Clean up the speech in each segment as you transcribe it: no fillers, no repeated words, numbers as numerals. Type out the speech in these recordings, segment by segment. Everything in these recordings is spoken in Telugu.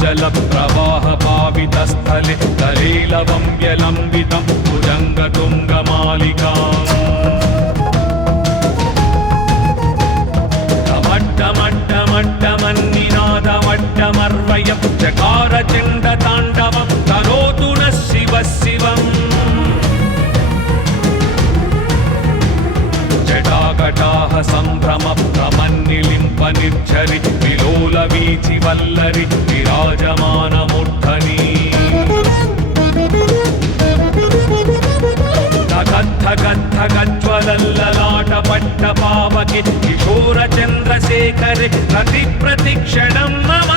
जल प्रवाह पावितस्थले तलेलवम्यलम्बितं भुजङ्गतुङ्गमालिकाम् टमट्टमट्टमट्टमन्निनादमट्टमर्वयं चकारचण्डताण्डवं करोतु नः शिवः शिवम् जटाकटाः सम्भ्रमप्रमन्निलिम्पनिर्झरि विलोलवीचिवल्लरि विराजमानमूर्धनि धगद्धगद्धगज्ज्वलल्ललाटपट्टपावके किशोरचन्द्रशेखरे प्रतिक्षणं मम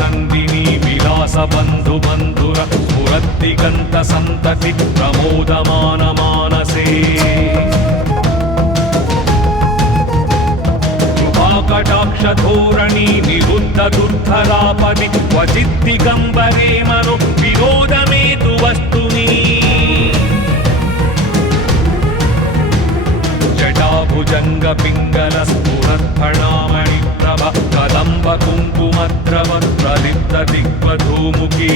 नंदिनी विलास बंधु बंधुर स्फुरद्दिगंत संतति प्रमोदमान मानसे कृपाकटाक्ष धोरणी निरुद्ध दुर्धरापदि क्वचिद्दिगंबरे मनो विनोदमेतु वस्तुनि जटाभुजंग पिंगल स्फुरद्फणामणि कदम्ब कुङ्कुमद्रव प्रलिप्त दिग्वधूमुखी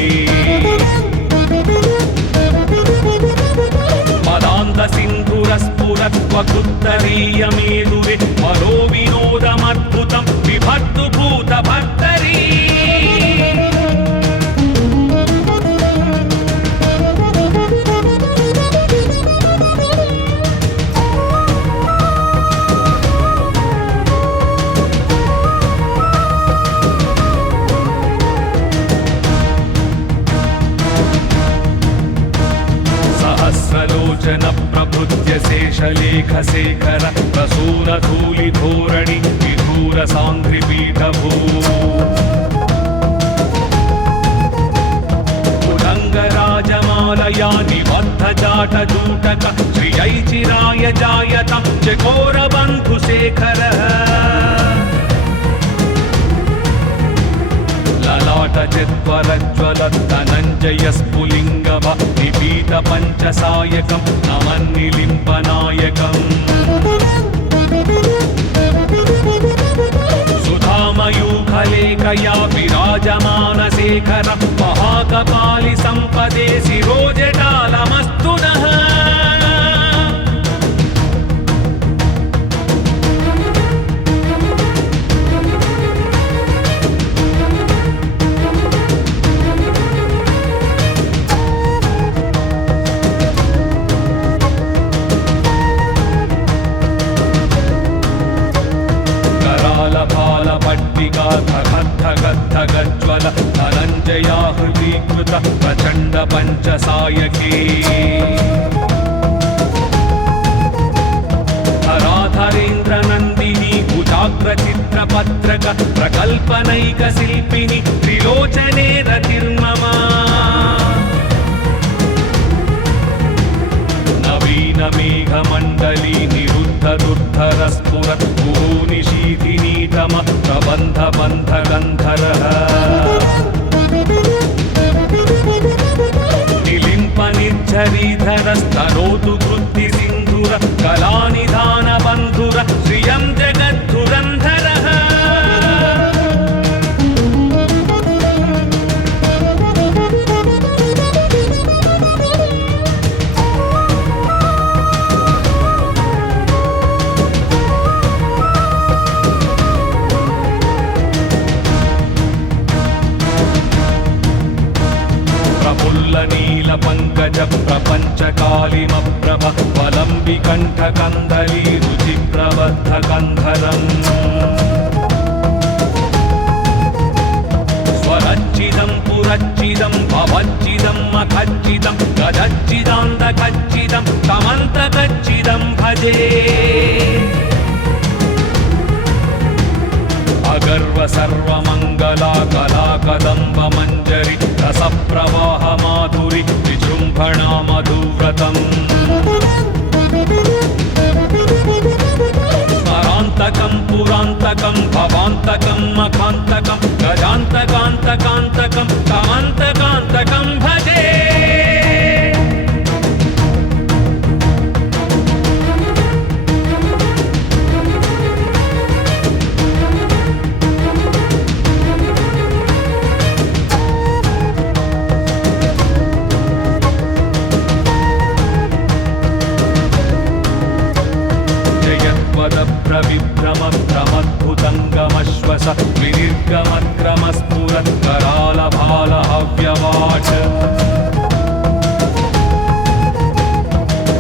पदान्त सिन्धुरस्फुरत्वकृत्तरीयमेरुरे मनो विनोदमद्भुतं विभक्तु भूतभर्तरी सहस्रलोचन प्रभृत्य शेषलेखशेखर प्रसूनधूलिधोरणि विधूर साङ्घ्रिपीठभू कुलङ्गराजमालया निबद्धजाटजूटक श्रियैचिराय जायतं चकोरबन्धुशेखरः ललाटचित्वरज्ज्वलद्धनञ्जयस्फुलिङ्गव निपीतपञ्चसायकं नमन्निलिम्पनायकम् सुधामयूखलेखया विराजमानशेखर महाकपालि सम्पदे शिरोजटालमस्तु नः पट्टिका धगद्धगद्धगज्ज्वल धनञ्जयाहृतीकृत प्रचण्ड पञ्चसायके धराधरेन्द्र नन्दिनी कुजाग्रचित्रपत्रक प्रकल्पनैकशिल्पिनि त्रिलोचने रतिर्मम नवीनमेघमण्डली निरुद्ध दुर्धरस्फुरत् निशीथिनीतम प्रबन्ध बन्धगन्धरः निलिम्प निर्झरीधरस्तनोतु कृत्ति सिन्धुर कलानिधान बन्धुर श्रियं जगद्धुरन्धरः नीलपङ्कज प्रपञ्चकालिमप्रभ वलम्बिकण्ठकन्धली रुचिप्रबद्धकन्धरम् स्वरच्चिदं पुरच्चिदं भवच्चिदं मखच्चिदं गदच्चिदान्तकच्चिदं तमन्तकच्चिदं भजे अगर्व सर्वमङ्गला कला कदम्ब मञ्जरी रसप्रवाह माधुरी विजृम्भणा मधुव्रतम् स्मरान्तकं पुरान्तकं भवान्तकं मखान्तकं गजान्तकान्तकान्तकं तमन्तकान्तकं भजे प्रविभ्रमभ्रमद्भुतङ्गमश्वस विनिर्गमक्रमस्फुरत्करालभालहव्यवाच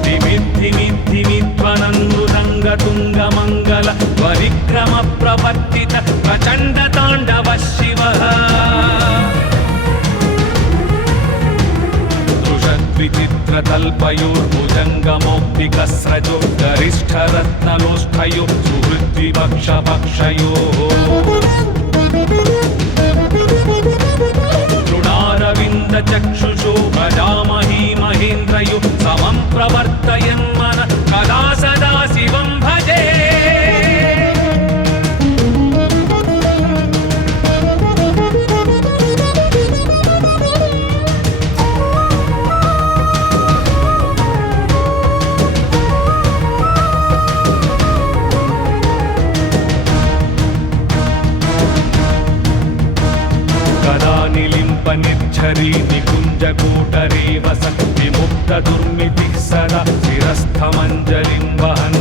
धिमिद्धिमिद्धिमिध्वनन्मृदङ्गतुङ्गमङ्गल परिक्रमप्रवर्तित प्रचण्डताण्डव शिवः विचित्रतल्पयोर्भुजङ्गमौक्तिकस्रजो गरिष्ठरत्नलोष्ठयो सुहृद्विपक्षपक्षयोः तृणारविन्दचक्षुषो भजामही महेन्द्रयो समं प्रवर्तयन्मन कदा सदा शिवं भजे निर्झरी निकुञ्जकूटरे वसन् विमुक्तदुर्मितिः सदा शिरस्थमञ्जलिं वहन्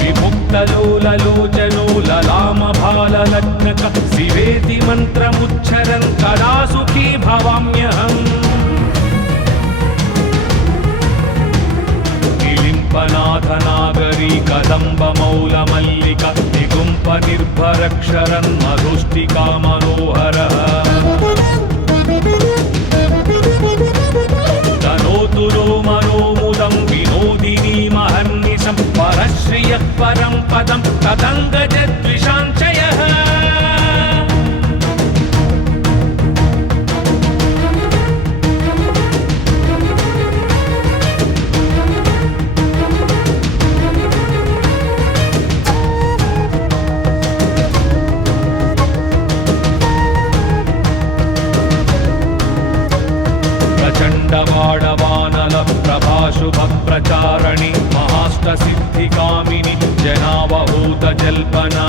विमुक्तलोललोचनो ललामभाललग्नक शिवेति मन्त्रमुच्चरन् कदा सुखी भवाम्यहम् निलिम्पनाथनागरी कदम्बमौलमल्लिका निगुम्पनिर्भरक्षरन् मधुष्टिका मनोहरः तनोतु नो मनोमुदं विनोदिनीमहर्निशं परश्रियः परं पदं तदङ्गजद्विषाञ्चयः वाडवानल प्रभाशुभ प्रचारणि महाष्टसिद्धिकामिनि जनावहूत जल्पना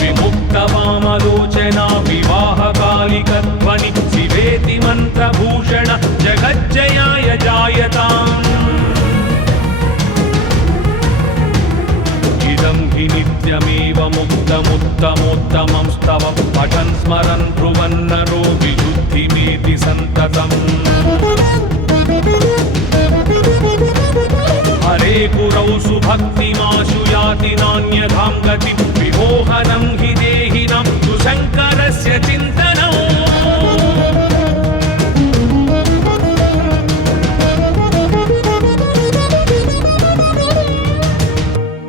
विमुक्तवामलोचना विवाहकालिकध्वनि शिवेति मन्त्रभूषण जगज्जयाय जायताम् इदं हि नित्यमेव मुक्तमुत्तमोत्तमं स्तव पठन् स्मरन् ब्रुवन्नरो विशुद्धिमेति सन्ततम् हरे गुरौ सुभक्तिमाशु याति नान्यथां गतिं विमोहनं हि देहिनां सुशङ्करस्य चिन्तनम्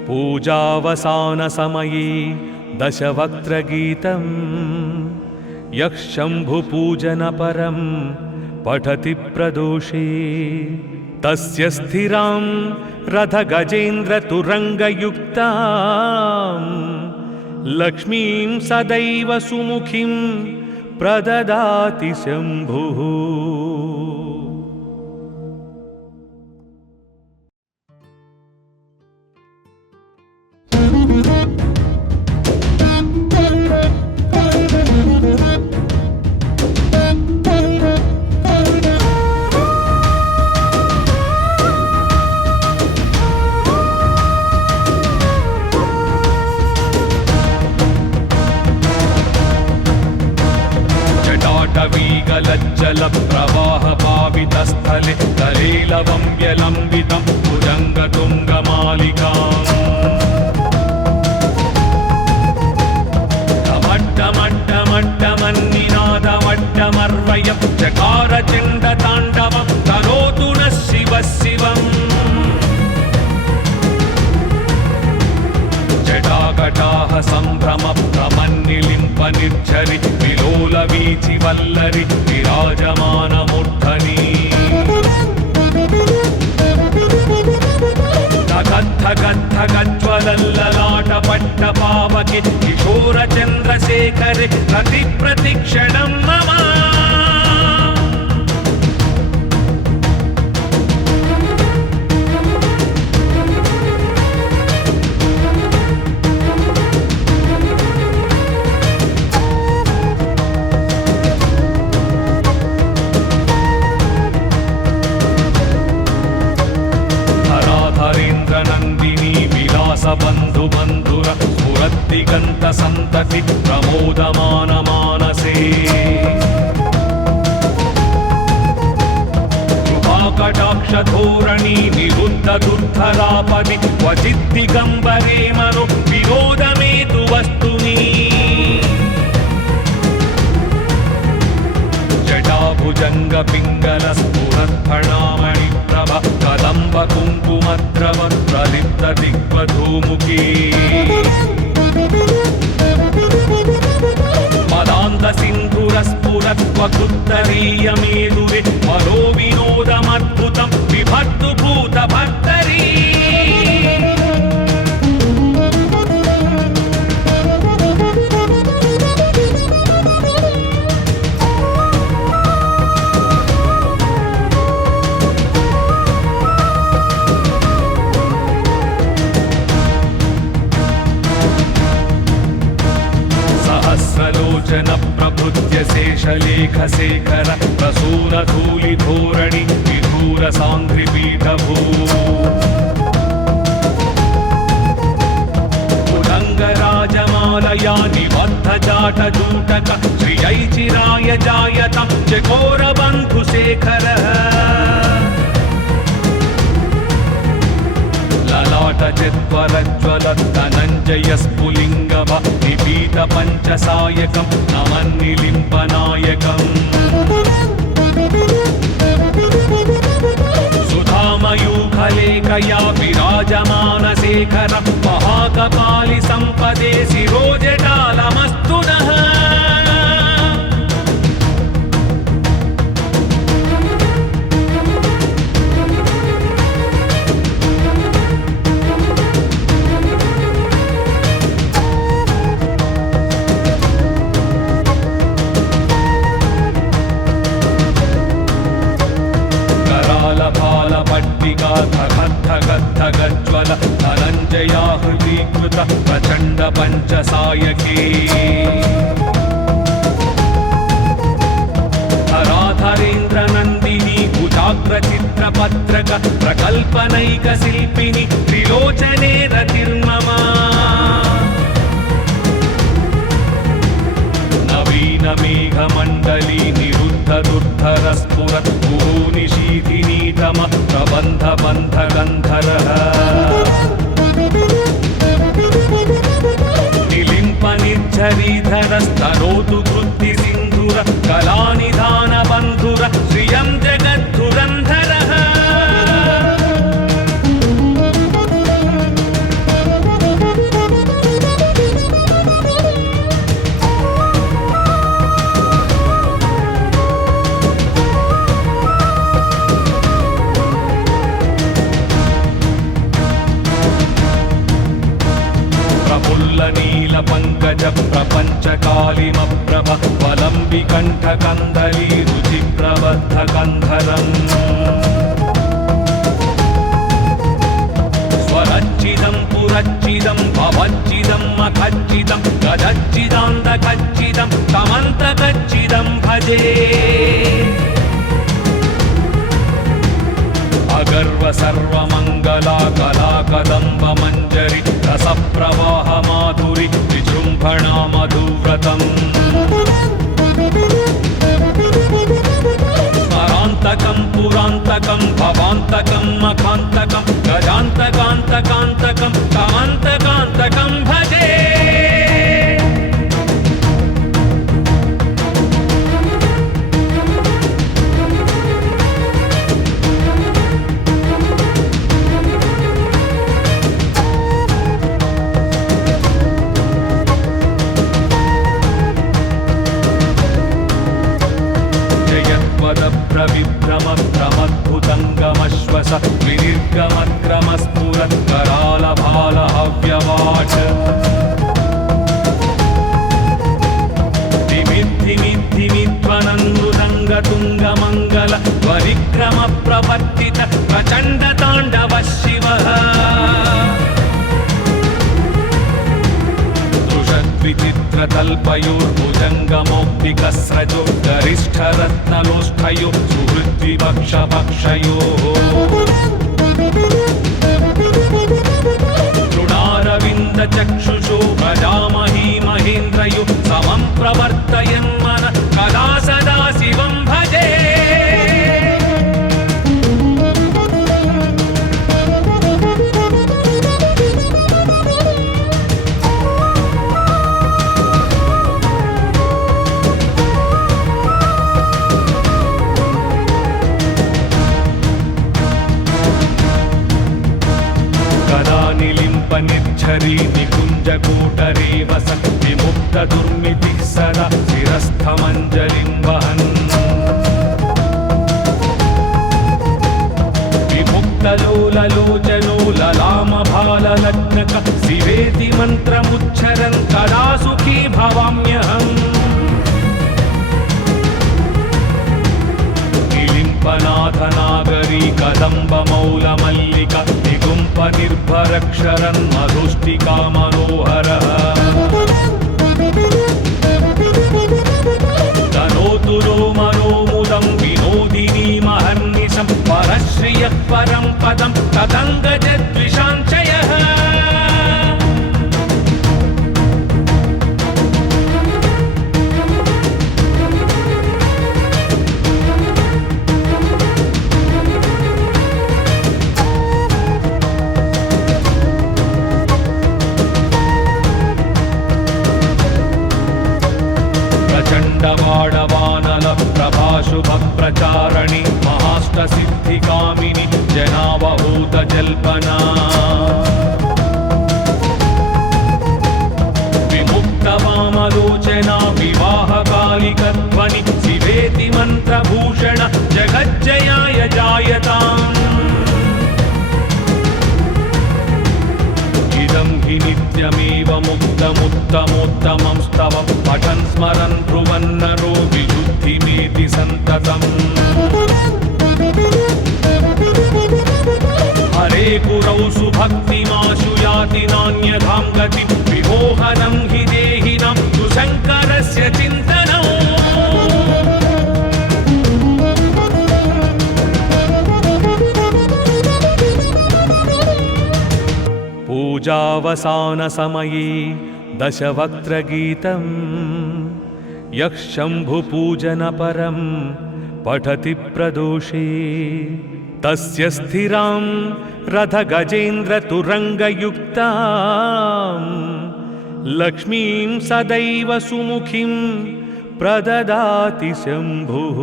पूजावसानसमये दशवक्त्रगीतं यः शम्भुपूजनपरं पठति प्रदोषे तस्य स्थिरां रथगजेन्द्रतुरङ्गयुक्तां लक्ष्मीं सदैव सुमुखीं प्रददाति शम्भुः। जल प्रवाह पावितस्थले तलेलवं व्यलम्बितं भुजङ्गतुङ्गमालिकाम् వల్లరి విరాజమానమూర్ధని ధగద్ధగద్ధగజ్వలల్లలాట పట్ట పావకి కిశోర చంద్రశేఖరే ప్రతి ప్రతిక్షణం మమ నందిని విలాస బంధు బంధుర స్ఫురద్దిగంత సంతతి ప్రమోదమాన మానసే కృపాకటాక్ష ధోరణి నిరుద్ధ దుర్ధరాపది క్వచిద్దిగంబరే మను వినోదమేతు వస్తుని జటాభుజంగ పింగళ స్ఫురద్భణామణి ప్రభ కదంబ కుంకుమద్రవ ప్రలిప్త దిగ్వధూముఖీ పదాంత సింధుర స్ఫురత్వకృత్తరీయమేదురే మనో వినోదమద్భుతం విభక్తు భూత భర్తరీ సహస్రలోచన ప్రభృత్య శేషలేఖ శేఖర ప్రసూన ధూళి ధోరణి విధూర సాంఘ్రి పీఠభూ ఉదంగరాజమాలయా నిబద్ధ జాట జూటక శ్రియై చిరాయ జాయతం చకోర బంధు శేఖర లలాట చత్వరజ్వల ధనంజయ స్ఫులింగవ నిపీత పంచసాయకం నమన్నిలింపనాయకం సుధామయూఖలేఖయా విరాజమాన శేఖర మహాకపాలి సంపదే శిరోజటాలమస్తు నః ధగద్ధగద్ధగజ్వల ధనంజయా హృదీకృత ప్రచండ పంచసాయకే ధరాధరేంద్ర నందిని కుజాగ్ర చిత్రపత్రక ప్రకల్పనైక శిల్పిని త్రిలోచనే రతిర్మమ నవీన మేఘమండలి నిరుద్ధ దుర్ధర స్ఫురత్ నిశీధినీతమ ప్రబంధ బంధ గంధర నిలింప నిర్ఝరీధర స్తనోతు కృత్తి సింధుర కళానిధాన బంధుర శ్రియం జగద్ధురంధర నీల పంకజ ప్రపంచకాలిమ ప్రభ వలంబి కంఠ కందలి రుచి ప్రబద్ధ కంధరం స్వరచ్చిదం పురచ్చిదం భవచ్చిదం మఖచ్చిదం గదచ్చిదాంత కచ్చిదం తమంత కచ్చిదం భజే అగర్వ సర్వమంగళా కళా కదంబ మంజరి రస ప్రవాహ మాధురి విజృంభణా మధువ్రతం స్మరాంతకం పురాంతకం భవాంతకం మఖాంతకం గజాంతకాంతకాంతకం తమంతకాంతకం భజే कल्पयोर्भुजङ्गमौक्तिकस्रजो गरिष्ठरत्नलोष्ठयो सुहृद्विपक्षपक्षयोः तृणारविन्दचक्षुषो प्रजामही महेन्द्रयो समं प्रवर्तयन्मन कदा सदा शिवं भजे निर्झरी निकुञ्जकूटरे वसन् विमुक्तदुर्मितिः सदा शिरस्थमञ्जलिं वहन् विमुक्तलोललोचनो ललामभाललग्नक शिवेति मन्त्रमुच्चरन् कदा सुखी भवाम्यहम् निलिम्पनाथनागरी कदम्बमौलमल्लिका निर्भरक्षरन् मधुष्टिका मनोहरः तनोतु नो मनोमुदं विनोदिनी महर्निशं परश्रियः परं पदं तदङ्गजद्विषाञ्चयः वाडवानल प्रभाशुभ प्रचारणि महाष्टसिद्धिकामिनि जनावहूत जल्पना विमुक्तवामलोचना विवाहकालिकध्वनि शिवेति मन्त्रभूषण जगज्जयाय जायताम् इदं हि नित्यमेव मुक्तमुत्तमोत्तमं स्तव पठन् स्मरन् ब्रुवन्नरो विशुद्धिमेति सन्ततम् हरे गुरौ सुभक्तिमाशु याति नान्यथां गतिं विमोहनं हि देहिनां सुशङ्करस्य चिन्तनम् पूजावसानसमये दशवक्त्रगीतं यः शम्भुपूजनपरं पठति प्रदोषे तस्य स्थिरां रथगजेन्द्रतुरङ्गयुक्तां लक्ष्मीं सदैव सुमुखीं प्रददाति शम्भुः।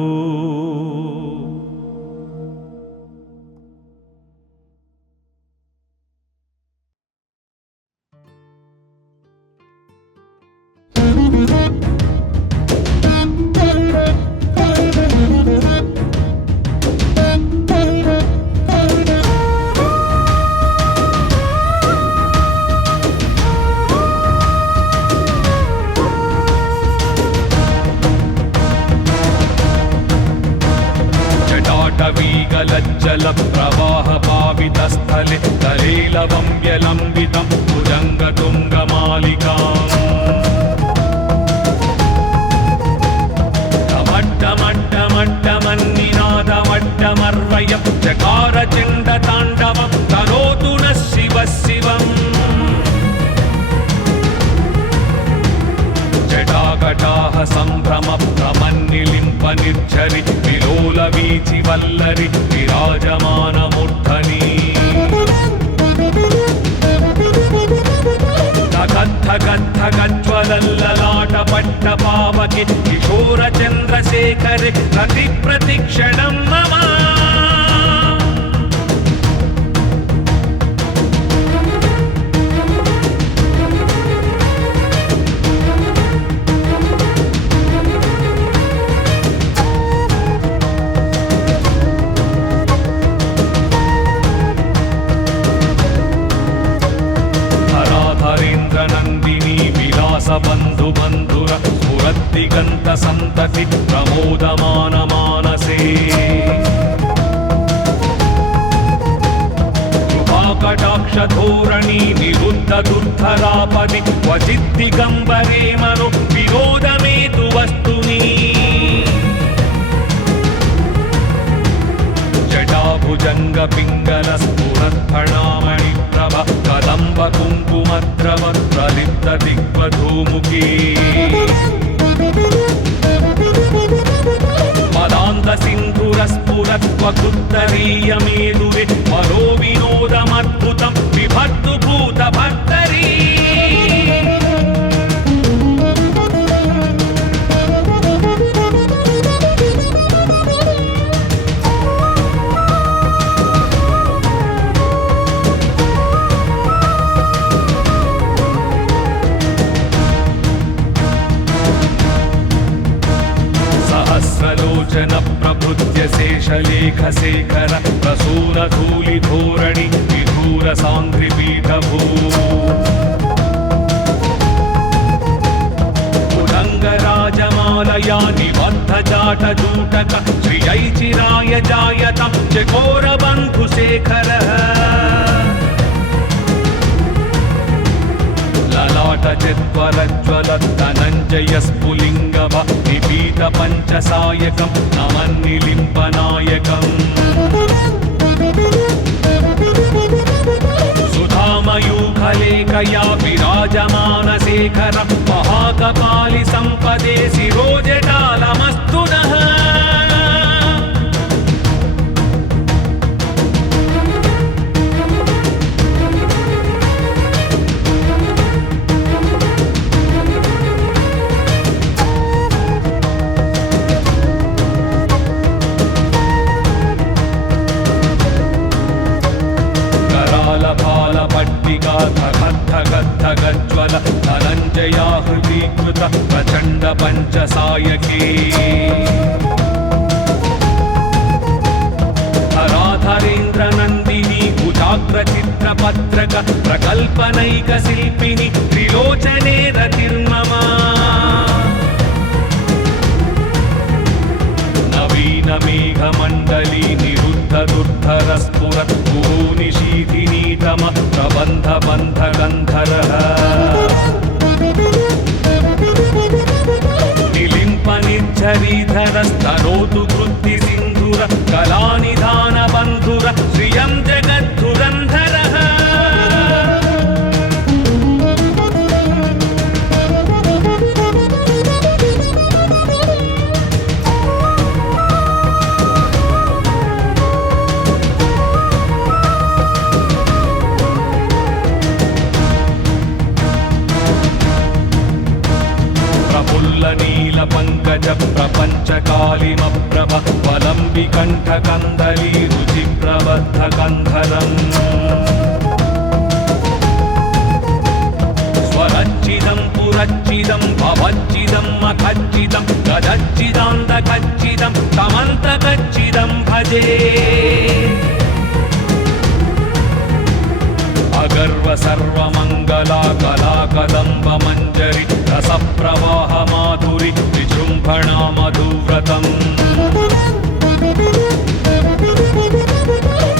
जलप्रवाहपावितस्थले तलेलवं व्यलम्बितं भुजङ्गतुङ्गमालिकाम् टमट्टमट्टमट्टमन्निनादमट्टमर्वयं चकारचण्डताण्डवं करोतु नः शिवः शिवम् जटाकटाः सम्भ्रमभ्रमन्निलिम्पनिर्झरि विलोलवीचिवल्लरि विराजमानमूर्धनि धगद्धगद्धगज्ज्वलल्ललाटपट्टपावके किशोरचन्द्रशेखरे प्रतिक्षणं मम नन्दिनी विलास बन्धु बन्धुर स्फुरद्दिगन्त सन्तति प्रमोदमान मानसे కటాక్షధోరణి నిరుద్ధ దుర్ధరాపది క్వచిద్దిగంబరే మను వినోదమేతు వస్తుని జటాభుజంగ పింగళ స్ఫురత్ఫణామణి ప్రభ కదంబ కుంకుమద్రవ ప్రలిప్త దిగ్వధూముఖీ పదాంత సింధురస్ఫురత్వకుత్తరీయమేదురే మనో వినోదమద్భుతం విభర్తు భూత భర్తరీ సహస్రలోచన ప్రభృత్య శేషలేఖ శేఖర ప్రసూన ధూళి ధోరణి విధూర సాంఘ్రి పీఠభూ ఉదంగరాజమాలయా నిబద్ధ జాట జూటక శ్రియై చిరాయ జాయతం చకోర బంధు శేఖర లలాట చత్వరజ్వల ధనంజయ స్ఫులింగవ నిపీత పంచసాయకం నమన్నిలింపనాయకం సుధామయూఖలేఖయా విరాజమాన శేఖర మహాకపాలి సంపదే శిరోజటాలమస్తు నః ధగద్ధగద్ధగజ్వల ధనంజయా హృదీకృత ప్రచండ పంచసాయకే హరాధరేంద్ర నందిని కుచాగ్ర చిత్ర పత్రక ప్రకల్పనైక శిల్పిని త్రిలోచనే రతిర్మమా నవీన మేఘమండలి నిరుద్ధ దుర్ధర స్ఫురత్ నిషీధినీతమ ప్రబంధ బంధ గంధర నిలింప నిర్ఝరీధర స్తరోతు కృత్తి సింధుర కళానిధాన బంధుర శ్రియం జగద్ధురంధర నీల పంకజ ప్రపంచ కాళిమ ప్రభ వలంబి కంఠ కందలి రుచి ప్రబద్ధ కంధరం స్వరచ్చిదం పురచ్చిదం భవచ్చిదం మఖచ్చిదం గదచ్చిదాంత కచ్చిదం తమంత కచ్చిదం భజే అగర్వ సర్వమంగళా కళా కదంబ మంజరి రస ప్రవాహ మాధురి విజృంభణా మధువ్రతం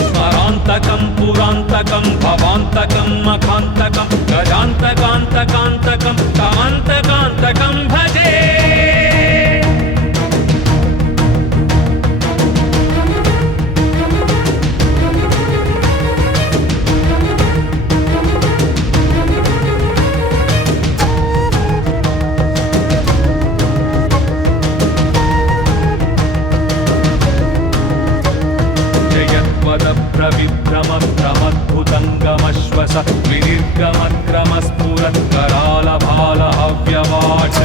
స్మరాంతకం పురాంతకం భవాంతకం మఖాంతకం గజాంతకాంతకాంతకం కాంతకాంతకం భజే ప్రవిభ్రమద్భుతంగమశ్వస వినిర్గమక్రమస్ఫురత్కరాల బాల హవ్యవాట్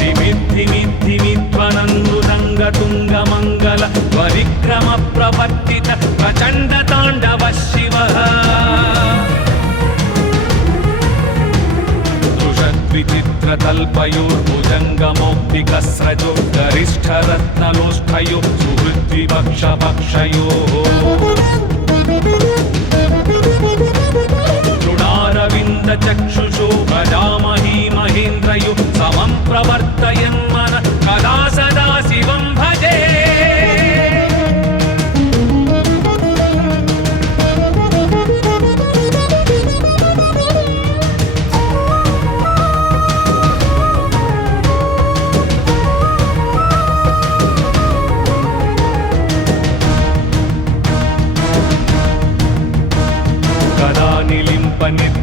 దిమిద్దిమిద్దిమిధ్వనందృదంగతుంగమంగళ పరిక్రమ ప్రవర్తిత ప్రచండ తాండవ శివ విచిత్రతల్పయోర్భుజంగమౌక్తికస్రజో గరిష్ఠరత్నలోష్ఠయో సుహృద్విపక్షపక్షయో తృణారవింద చక్షుషో ప్రజామహీ మహేంద్రయో సమం ప్రవర్తయన్మన కదా సదా శివం భజే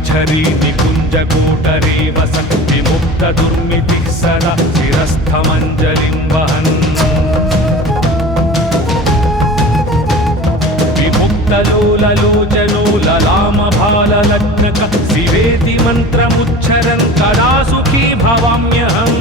मञ्झरी निकुञ्जकूटरेव सन् विमुक्तदुर्मितिः सदा शिरस्थमञ्जलिं वहन् विमुक्तलोललोचनो ललामभाललग्नक शिवेति मन्त्रमुच्चरन् कदा सुखी भवाम्यहम्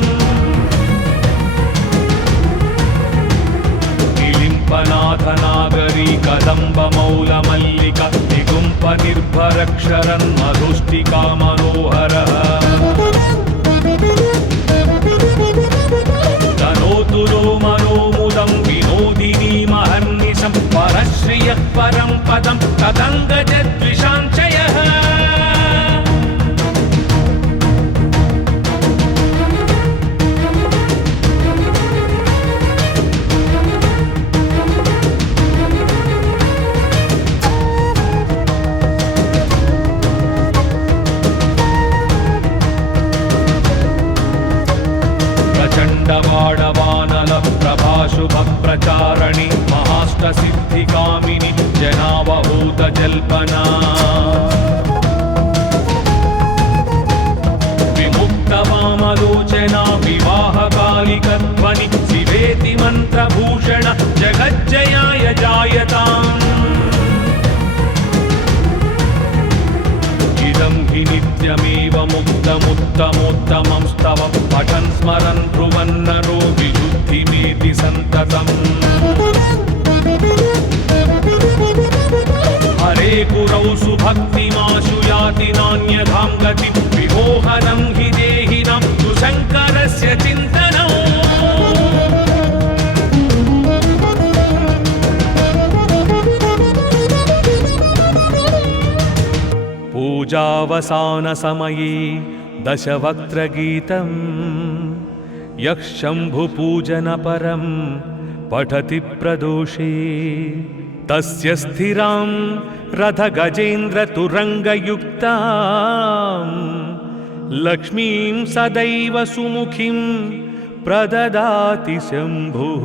निलिम्पनाथनागरी कदम्बमौलमल्लिक निगुम्पनिर्भरक्षरन् मधुष्टिका मनोहरः तनोतु नो मनोमुदं विनोदिनीमहर्निशं परश्रियः परं पदं तदङ्गजद्विषाञ्चयः प्रचण्डवाडवानल प्रभाशुभप्रचारणि महाष्टसिद्धिकामिनि जनावहूतजल्पना विमुक्तवामलोचना विवाहकालिकध्वनि शिवेति मन्त्रभूषण जगज्जयाय जायताम् इदं हि नित्यमेव मुक्तमुत्तमोत्तमं स्तव पठन् स्मरन् ब्रुवन्नरो विशुद्धिमेति सन्ततम् हरे गुरौ सुभक्तिमाशु याति नान्यथां गतिं विमोहनं हि देहिनां सुशङ्करस्य चिन्तनम् पूजावसानसमये दशवक्त्रगीतं यः शम्भुपूजनपरं पठति प्रदोषे तस्य स्थिरां रथगजेन्द्रतुरङ्गयुक्तां लक्ष्मीं सदैव सुमुखीं प्रददाति शम्भुः।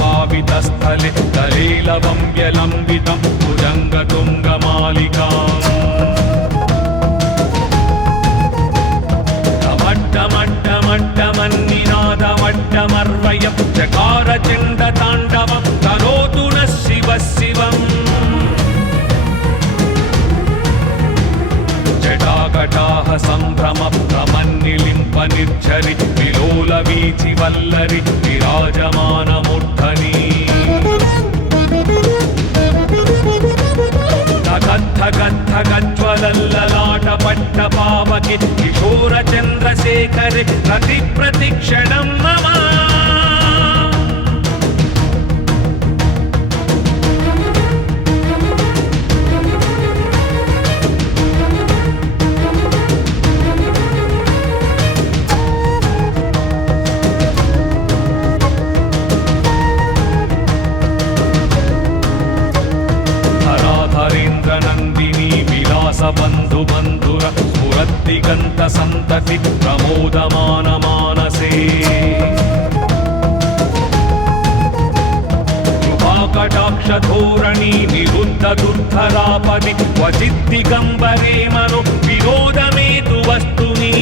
जटाटवीगलज्जलप्रवाहपावितस्थले तलेलवम्ब्यलम्बितं भुजङ्गतुङ्गमालिकाम् टमट्टमट्टमट्टमन्निनादमट्टमर्वयं चकारचण्डताण्डवं करोतु नः शिवः शिवम् जटाकटाः सम्भ्रमप्रमन्निलिम्पनिर्झरि विलोलवीचिवल्लरि विराजमानमूर्धनि गद्धगद्धगज्ज्वलल्ललाटपट्टपावके किशोरचन्द्रशेखरे प्रतिप्रतिक्षणं मम बन्धु बन्धुर स्फुरद्दिगन्त सन्तति प्रमोदमान मानसे कृपाकटाक्षधोरणि निरुद्ध दुर्धरापदि क्वचिद्दिगम्बरे मनो विनोदमेतु वस्तुनि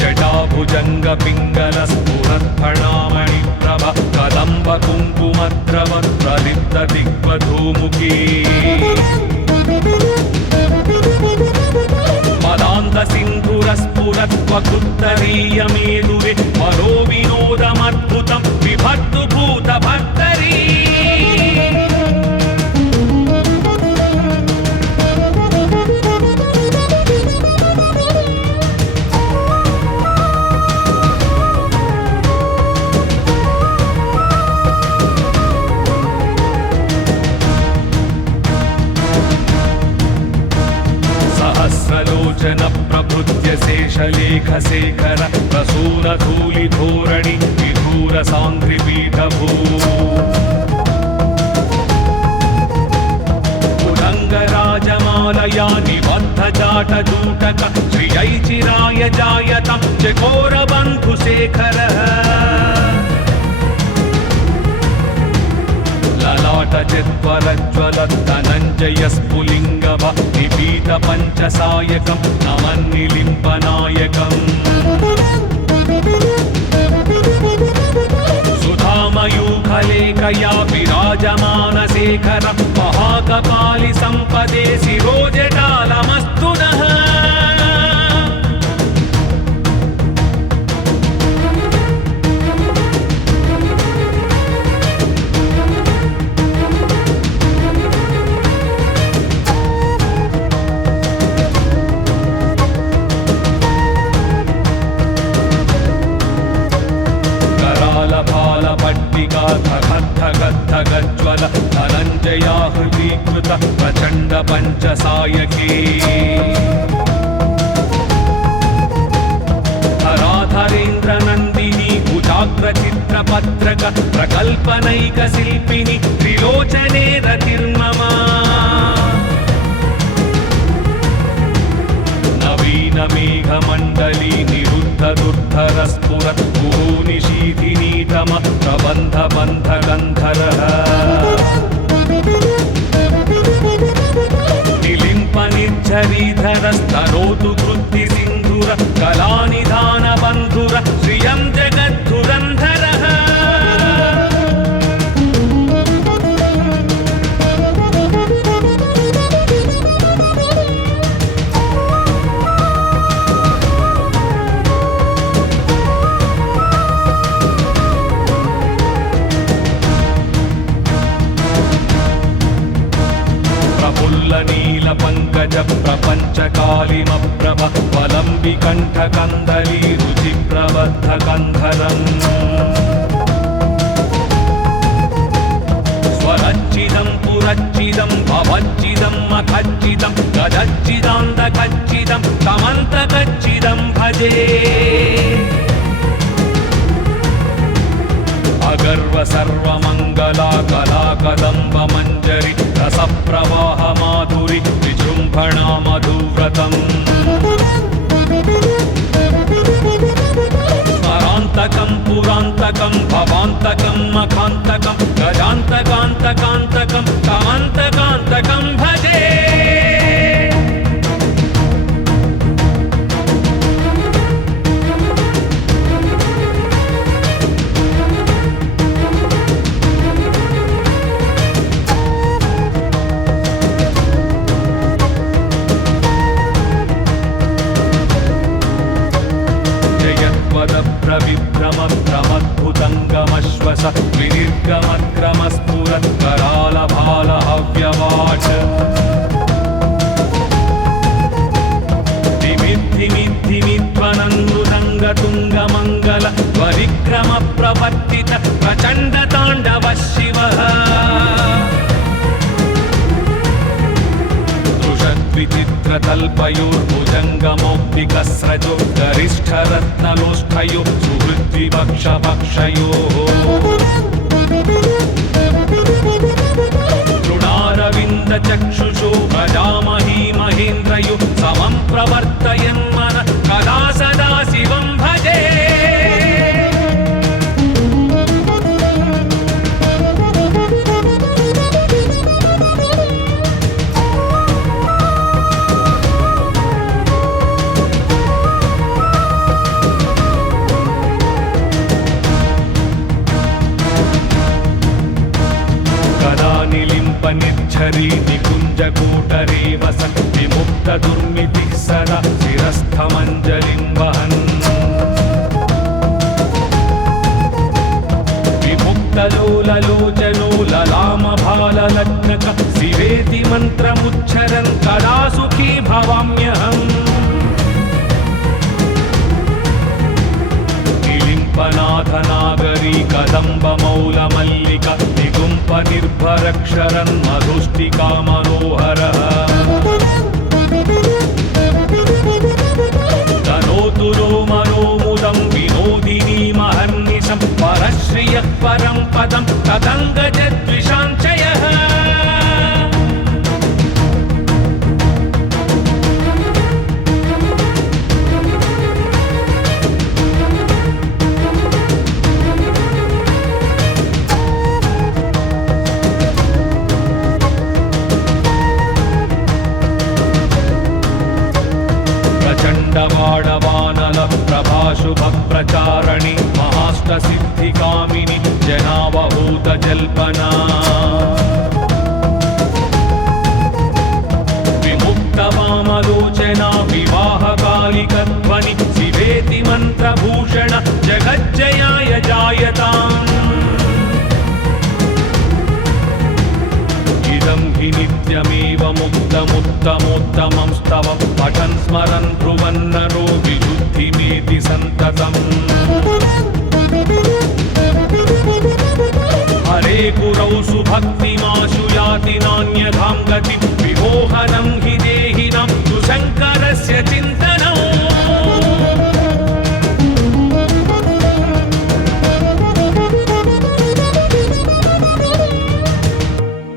जटाभुजङ्ग पिङ्गल स्फुरत्फणामणि प्रभ कदम्ब कुङ्कुमद्रव प्रलिप्त दिग्वधूमुखी मदान्त सिन्धुरस्फुरत्वकुत्तरीयमेदुरे मनो विनोदमद्भुतं विभक्तु भूतभर्तरी धूलिधोरणि विधूरसाङ्घ्रिपीठभू कुलङ्गराजमालया निबद्धजाटजूटक श्रियैचिराय जायतं चकोरबन्धुशेखरः ललाटचित्वरज्ज्वलद्धनञ्जयस्फुलिङ्गव निपीतपञ्चसायकं नमन्निलिम्पनायकम् सुधामयूखलेखया विराजमानशेखरं महाकपालिसम्पदे शिरोजटालमस्तु नः धगद्धगज्ज्वल धनञ्जयाहृतीकृत प्रचण्ड पञ्चसायके धराधरेन्द्रनन्दिनी कुजाग्रचित्रपत्रक प्रकल्पनैकशिल्पिनि त्रिलोचने रतिर्मम नवीनमेघमण्डली निरुद्धदुर्धरस्फुरत् भूनिशीथिनीतम प्रबन्धबन्धगन्धरः निलिम्पनिर्झरीधरस्तनोतु कृत्तिसिन्धुर कलानिधानबन्धुर श्रियं जगद्धुरन्धरः नीलपङ्कज प्रपञ्चकालिमप्रभ वलम्बिकण्ठकन्दली रुचिप्रबद्धकन्धरम् स्वरच्चिदं पुरच्चिदं भवच्चिदं मखच्चिदं गदच्चिदान्तकच्चिदं तमन्तकच्चिदं भजे अगर्व सर्वमङ्गला कला कदम्ब मञ्जरि रसप्रवाह माधुरि विजृम्भणा मधुव्रतम् स्मरान्तकं पुरान्तकं भवान्तकं मखान्तकं गजान्तकान्तकान्तकं तमन्तकान्तकं भजे प्रविभ्रमभ्रमद्भुतङ्गमश्वस विनिर्गमक्रमस्फुरत्करालभालहव्यवाट् धिमिद्धिमिद्धिमिध्वनन्दुरङ्गतुङ्गमङ्गल परिक्रमप्रवर्तित प्रचण्डताण्डवः शिवः विचित्रतल्पयोर्भुजङ्गमौक्तिकस्रजो गरिष्ठरत्नलोष्ठयो सुहृद्विपक्षपक्षयोः तृणारविन्दचक्षुषो भजामही महेन्द्रयो समं प्रवर्तयन्मन कदा सदा शिवं भजे निर्झरी निकुञ्जकूटरे वसन् विमुक्तदुर्मितिः सदा शिरस्थमञ्जलिं वहन् विमुक्तलोललोचनो ललामभाललग्नक शिवेति मन्त्रमुच्चरन् कदा सुखी भवाम्यहम् निलिम्पनाथनागरी कदम्बमौलमल्लिका निगुम्पनिर्भरक्षरन् मधुष्टिका मनोहरः तनोतु नो मनोमुदं विनोद श्रियः परं पदं तदङ्गजद्विषाञ्चयः प्रचण्डवाडवानल प्रभाशुभप्रचारणि महाष्टसिद्धिकामिनि जनावहूतजल्पना विमुक्तवामलोचना विवाहकालिकध्वनि शिवेति मन्त्रभूषण जगज्जयाय जायताम् इदं हि नित्यमेव मुक्तमुत्तमोत्तमं स्तव पठन् स्मरन् ब्रुवन्नरो विशुद्धिमेति सन्ततम् हरे गुरौ सुभक्तिमाशु याति नान्यथां गतिं विमोहनं हि देहिनां सुशङ्करस्य चिन्तनम्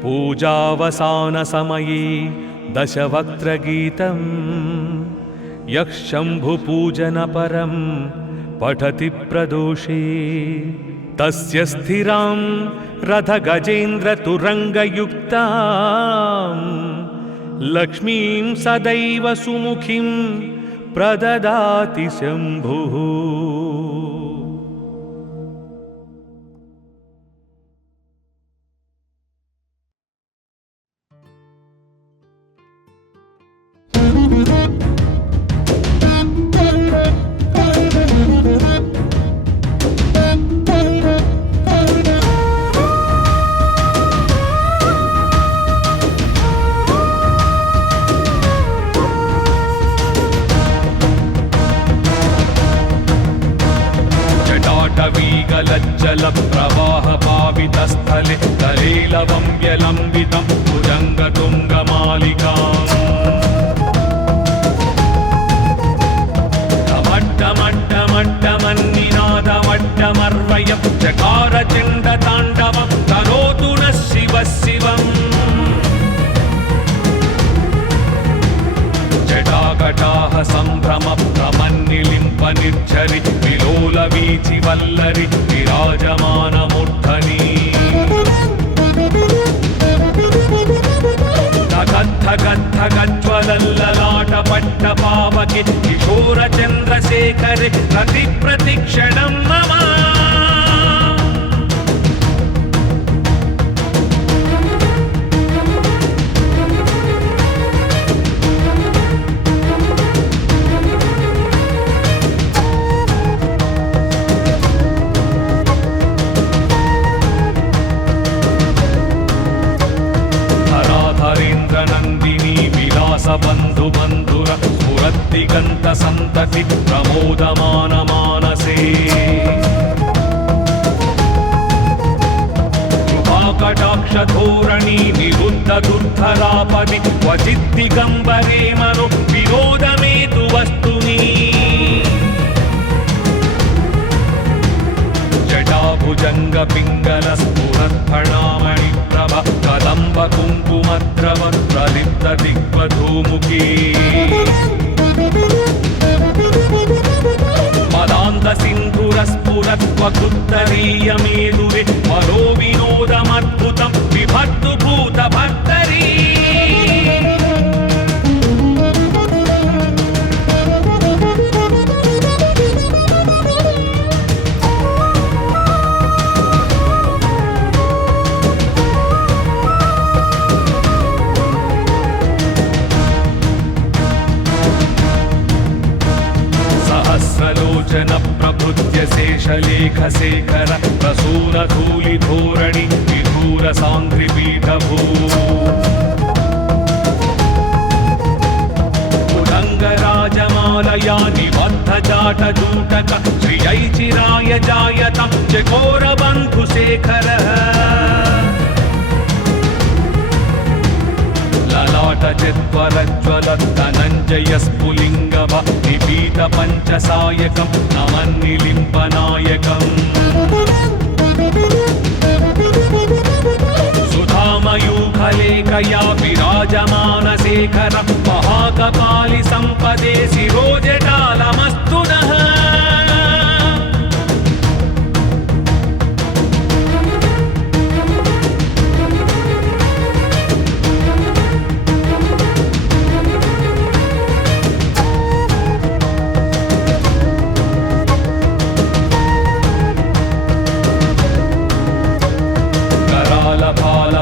पूजावसानसमये दशवक्त्रगीतं यः शम्भुपूजनपरं पठति प्रदोषे तस्य स्थिरां रथगजेन्द्रतुरङ्गयुक्तां लक्ष्मीं सदैव सुमुखीं प्रददाति शम्भुः। जटाटवीगलज्जलप्रवाहपावितस्थले तलेलवम्यलम्बितं भुजङ्गतुङ्गमालिकाम् टमट्टमट्टमट्टमन्निनादमट्टमर्वयं चकारचण्डताण्डवं करोतु नः शिवः शिवम् जटाकटाः सम्भ्रमप्रमन्निलिम्पनिर्झरि विलोलवीचिवल्लरि विराजमानमूर्धनि धगद्धगद्धगज्ज्वलल्ललाटपट्टपावके किशोरचन्द्रशेखरे प्रतिक्षणं मम नन्दिनी विलासबन्धु बन्धुर स्फुरद्दिगन्त सन्तति प्रमोदमान मानसे कृपाकटाक्षधोरणी निरुद्ध दुर्धरापदि क्वचिद्दिगम्बरे मनो विनोदमेतु वस्तुनि जटाभुजङ्गपिङ्गलस्फुरत्फणामणि कदम्ब कुङ्कुमद्रव प्रलिप्त दिग्वधूमुखी पदान्त सिन्धुरस्फुरत्वकृत्तरीयमेदुरे मनो विनोदमद्भुतं विभर्तु भूतभर्तरी सहस्रलोचन प्रभृत्य शेषलेखशेखर प्रसूनधूलिधोरणि विधूरसाङ्घ्रिपीठभू पुरङ्गराजमालया निबद्धजाटजूटक श्रियैचिराय जायतं चकोरबन्धुशेखरः ललाटचत्वरज्वलद्धनञ्जयस्फुलिङ्गव निपीतपञ्चसायकं नमन्निलिम्पनायकम् పాలి సంపదే శిరోజటాలమస్తు నః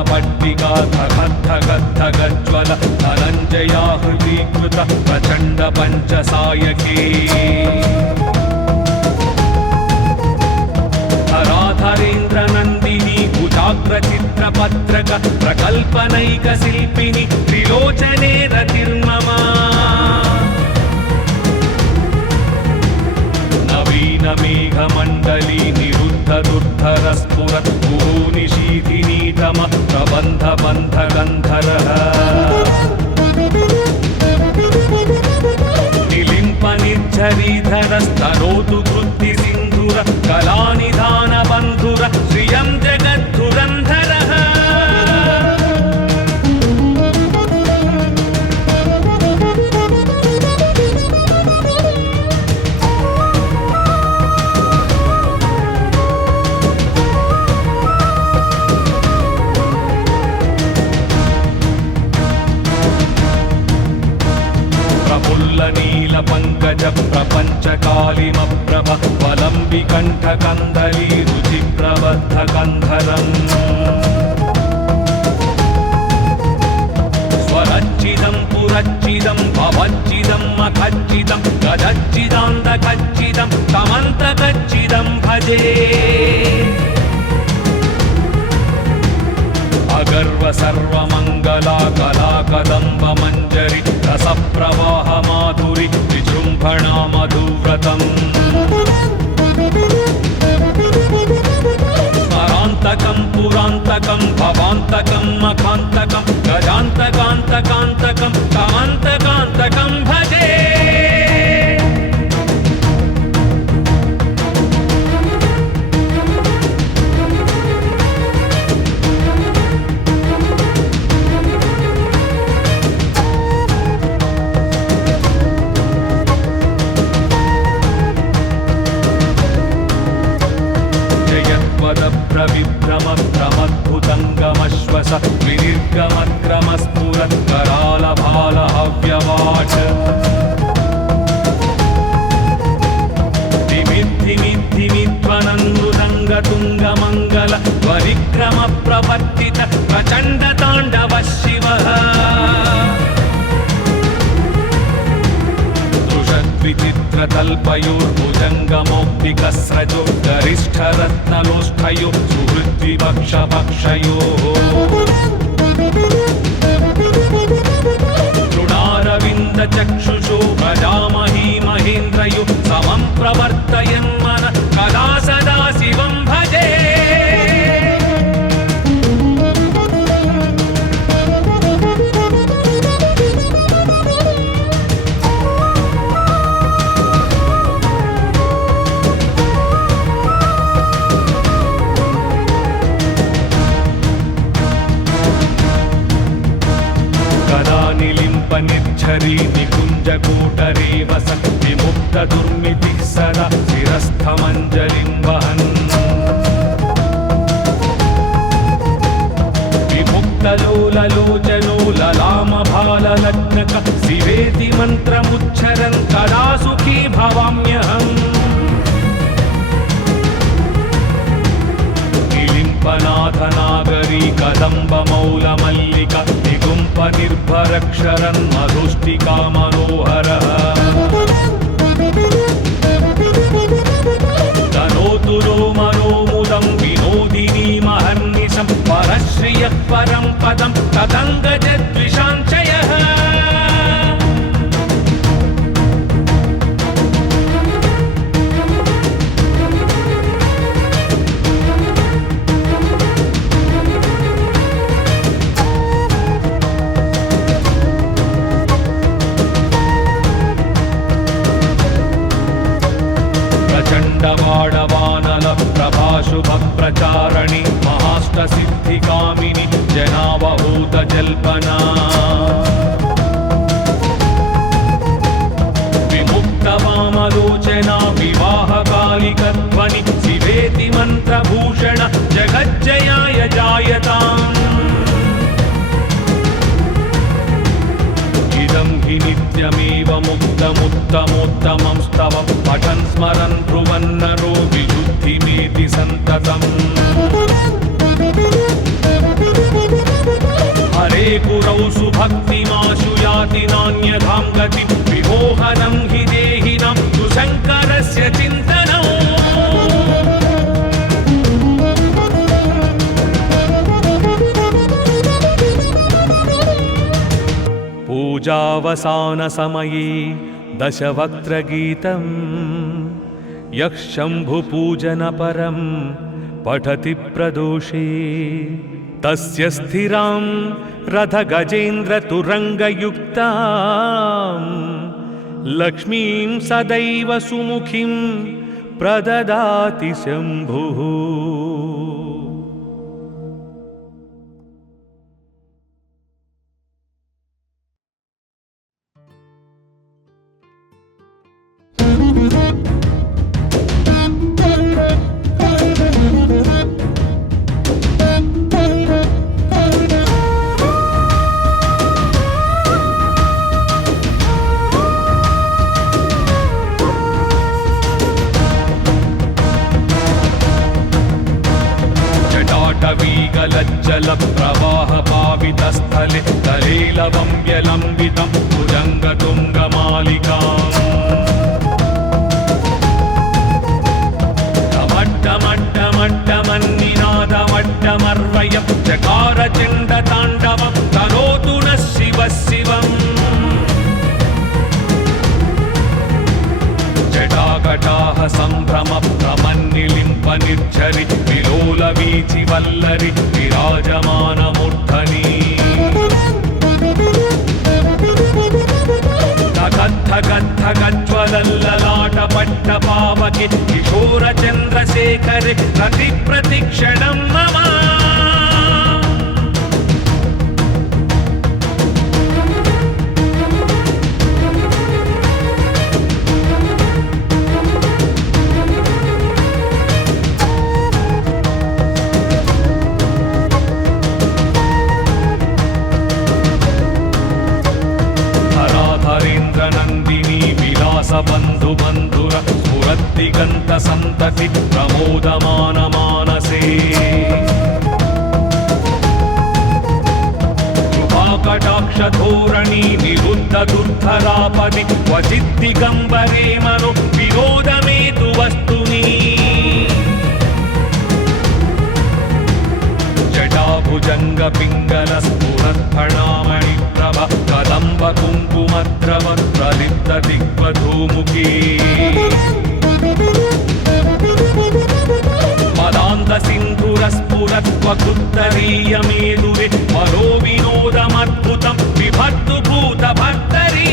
పట్టికా ధగద్ధగద్ధగజ్వల ధనంజయా హృదీకృత ప్రచండ పంచసాయకే ధరాధరేంద్ర నందిని కుజాగ్ర చిత్ర పత్రక ప్రకల్పనైక శిల్పిని త్రిలోచనే రతిర్మమ నవీన మేఘమండలి నిరుద్ధ దుర్ధర స్ఫురత్ నిశీధినీతమ ప్రబంధ బంధ గంధరః నిలింప నిర్ఝరీధర స్తనోతు కృత్తి సింధుర కళానిధాన బంధుర శ్రియం జగద్ధురంధరః నీల పంకజ ప్రపంచ కాళిమ ప్రభ వలంబి కంఠ కందలీ రుచి ప్రబద్ధ కంధరం స్వరచ్చిదం పురచ్చిదం భవచ్చిదం మఖచ్చిదం గదచ్చిదాంత ఖచ్చిదం తమంత ఖచ్చిదం భజే అగర్వ సర్వమంగళా కళా కదంబ మంజరి రస ప్రవాహ మాధురి విజృంభణా మధువ్రతం స్మరాంతకం పురాంతకం భవాంతకం మఖాంతకం గజాంతకాంతకాంతకం తమంతకాంతకం భజే ప్రవిభ్రమ భ్రమద్భుతంగమశ్వస వినిర్గమక్రమస్ఫుర కరాల భాల హవ్యవాచ ధిమిద్ధిమిద్ధిమిధ్వనందృదంగ తుంగమంగళ ధ్వనిక్రమ ప్రవర్తిత ప్రచండ తాండవ శివః విచిత్రతల్పయోర్భుజంగమౌక్తికస్రజో గరిష్ఠరత్నలోష్ఠయో సుహృద్విపక్షపక్షయోः తృణారవిందచక్షుషో ప్రజామహీ మహేంద్రయో సమం ప్రవర్తయన్మన కదా సదా శివం భజే నిర్ఝరీ నికుంజకూటరే వసన్ విముక్త దుర్మితిః సదా శిరస్థమంజలిం వహన్ విముక్తలోలలోచనో లలామభాలలగ్నక శివేతి మంత్రముచ్చరన్ కదా సుఖీ భవామ్యహం నిలింపనాథనాగరీ కదంబ మౌల మల్లిక నిగుంప నిర్భరక్షరన్ మధుష్టికా మనోహరః తనోతురో మనోముదం వినోదినీ మహర్నిశం పరశ్రియః పరం పదం తదంగజద్విషాంచయః వాడవానల ప్రభాశుభ ప్రచారణి మహాష్ట సిద్ధికామిని జనావహూత జల్పనా स्मरन् ध्रुवन्नरो विशुद्धिमेति सन्ततम् हरे गुरौ सुभक्तिमाशु याति नान्यथां गतिं विमोहनं हि देहिनां सुशङ्करस्य चिन्तनम् पूजावसानसमये दशवक्त्रगीतं यः शम्भुपूजनपरं पठति प्रदोषे तस्य स्थिरां रथगजेन्द्रतुरङ्गयुक्तां लक्ष्मीं सदैव सुमुखीं प्रददाति शम्भुः। जलप्रवाहपावितस्थले तलेलवं व्यलम्बितं भुजङ्गतुङ्गमालिकाम् टमट्टमट्टमट्टमन्निनादमट्टमर्वयं चकारचण्डताण्डवं करोतु नः शिवः शिवम् जटाकटाः सम्भ्रमभ्रमन्निलिम्पनिर्झरि विलोलवीचिवल्लरि विराजमानमूर्धनि धगद्धगद्धगज्ज्वलल्ललाटपट्टपावके किशोरचन्द्रशेखरे प्रतिक्षणं मम नन्दिनी विलासबन्धु बन्धुर स्फुरद्दिगन्त सन्तति प्रमोदमान मानसे कृपाकटाक्षधोरणी निरुद्ध दुर्धरापदि क्वचिद्दिगम्बरे मनो विनोदमेतु वस्तुनि जटाभुजङ्गपिङ्गलस्फुरत्फणामणिप्रभ कदम्बकुङ्कुमद्रव प्रलिप्तदिग्वधूमुखी मदान्तसिन्धुरस्फुरत्वकुत्तरीयमेदुरे मनोविनोदमद्भुतं विभक्तु भूतभर्तरी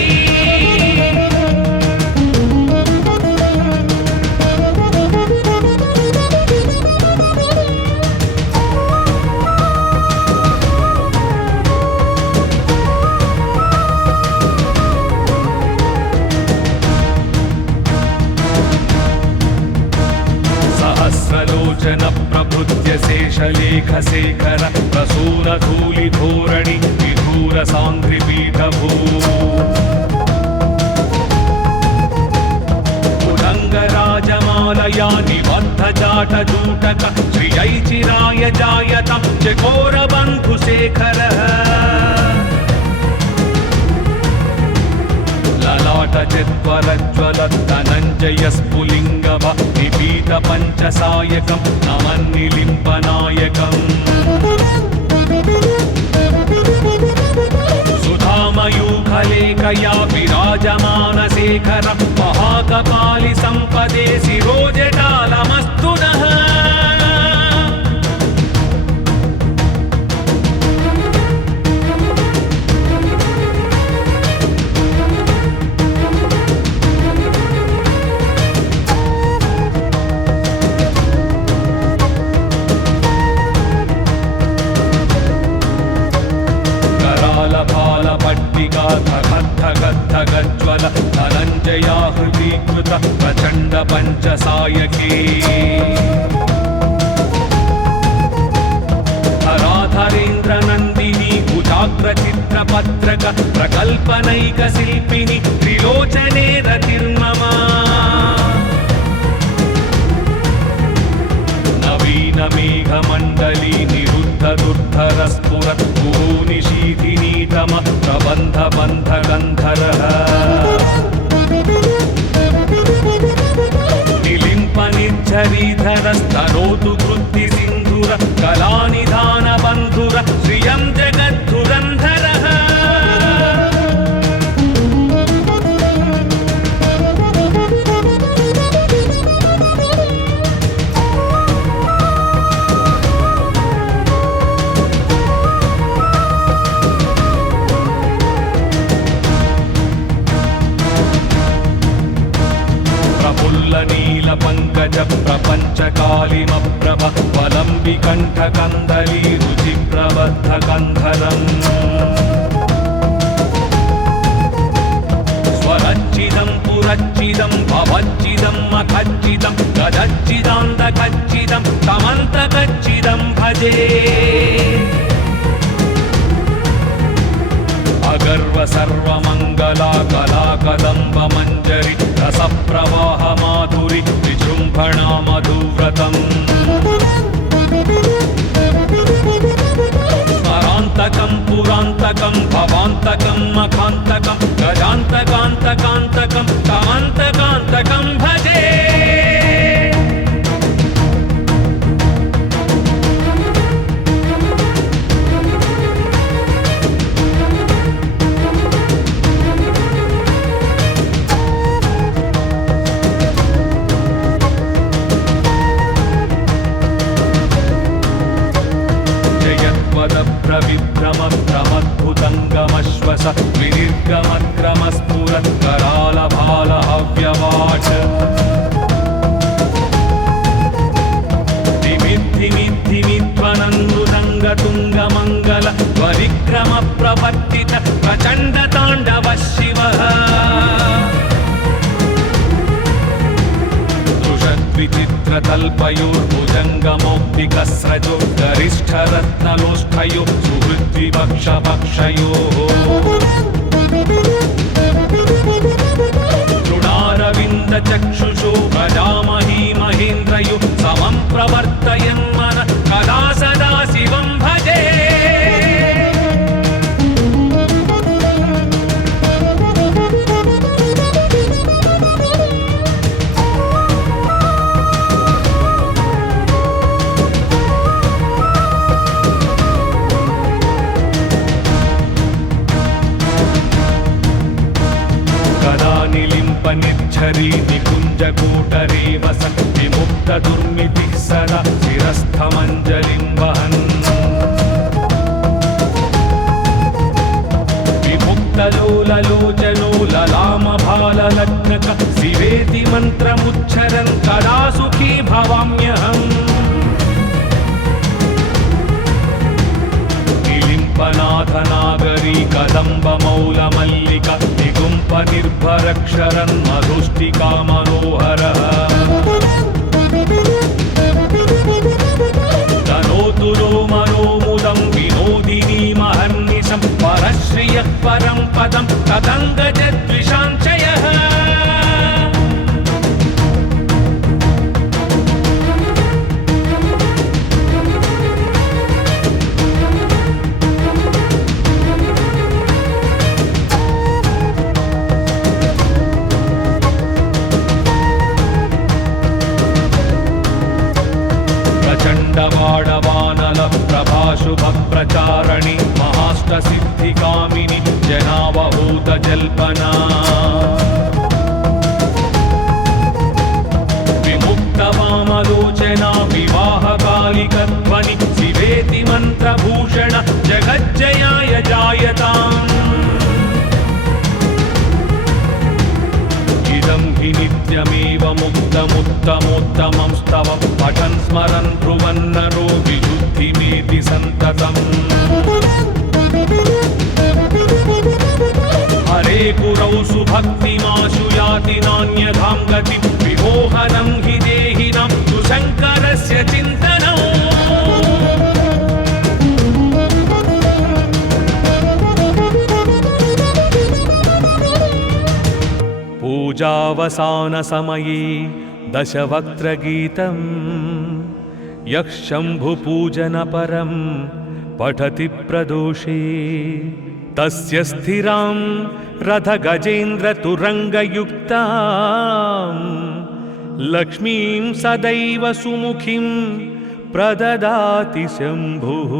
प्रभृत्य शेषलेखशेखर प्रसूनधूलिधोरणि विधूरसाङ्घ्रिपीठभू उदङ्गराजमालया निबद्धजाटजूटक श्रियैचिराय जायतं चकोरबन्धुशेखरः ललाटचित्वरज्ज्वल धनञ्जयस्फुलिङ्गव निपीतपञ्चसायकं नमन्निलिम्पनायकम् सुधामयूखलेखया विराजमानशेखर महाकपालिसम्पदे शिरोजटालमस्तु नः पट्टिका धगद्धगद्धगज्ज्वल धनञ्जयाहृतीकृत प्रचण्ड पञ्चसायके धराधरेन्द्रनन्दिनी कुजाग्रचित्रपत्रक प्रकल्पनैकशिल्पिनि त्रिलोचने रतिर्मम मेघमण्डली निरुद्धदुर्धरस्फुरत् गुरुनिशीथिनीतम प्रबन्धबन्धगन्धरः निलिम्पनिर्झरीधरस्तनोतु कृत्तिसिन्धुर कलानिधानबन्धुर श्रियं जगद्धुरन्धरः नीलपङ्कज प्रपञ्चकालिमप्रभ वलम्बिकण्ठकन्दली रुचिप्रबद्धकन्धरम् स्वरच्चिदं पुरच्चिदं भवच्चिदं मखच्चिदं गदच्चिदान्तकच्चिदं तमन्तकच्चिदं भजे अगर्व सर्वमङ्गला कला कदम्ब मञ्जरि रसप्रवाह माधुरि विजृम्भणा मधुव्रतम् स्मरान्तकं पुरान्तकं भवान्तकं मखान्तकं गजान्तकान्तकान्तकं कान्तकान्तकं भजे प्रविभ्रमभ्रमद्भुतङ्गमश्वस विनिर्गमक्रमस्फुरत्करालभालहव्यवाच धिमिद्धिमिद्धिमिध्वनन्दुरङ्गतुङ्गमङ्गल परिक्रमप्रवर्तित प्रचण्डताण्डव शिवः विचित्रतल्पयोर्भुजङ्गमौक्तिकस्रजो गरिष्ठरत्नलोष्ठयो सुहृद्विपक्षपक्षयोः तृणारविन्दचक्षुषो भजामहे महेन्द्रयो समं प्रवर्तयन् मन कदा सदा शिवं भजे निर्झरी निकुञ्जकूटरे वसन् विमुक्तदुर्मितिः सदा शिरस्थमञ्जलिं वहन् विमुक्तलोललोचनो ललामभाललग्नक शिवेति मन्त्रमुच्चरन् कदा सुखी भवाम्यहम् निलिम्पनाथनागरी कदम्बमौलमल्लिक निगुम्पनिर्भरक्षरन् मधुष्टिका मनोहरः तनोतु नो मनोमुदं विनोदिनी महर्निशं परश्रियः परं पदं तदङ्गजद्विषाञ्चयः वाडवानल प्रभाशुभ प्रचारणि महाष्टसिद्धिकामिनि जनावहूत जल्पना विमुक्तवामलोचना विवाहकालिकध्वनि शिवेति मन्त्रभूषण जगज्जयाय जायताम् इदं हि नित्यमेव मुक्तमुत्तमोत्तमं स्तव पठन् स्मरन् ब्रुवन्नरो विशुद्धिमेति सन्ततम् हरे पुरौ सुभक्तिमाशु याति नान्यथां गतिं विमोहनं हि देहिनां सुशङ्करस्य चिन्तनम् पूजावसानसमये दशवक्त्रगीतं यः शम्भुपूजनपरं पठति प्रदोषे तस्य स्थिरां रथगजेन्द्रतुरङ्गयुक्तां लक्ष्मीं सदैव सुमुखीं प्रददाति शम्भुः।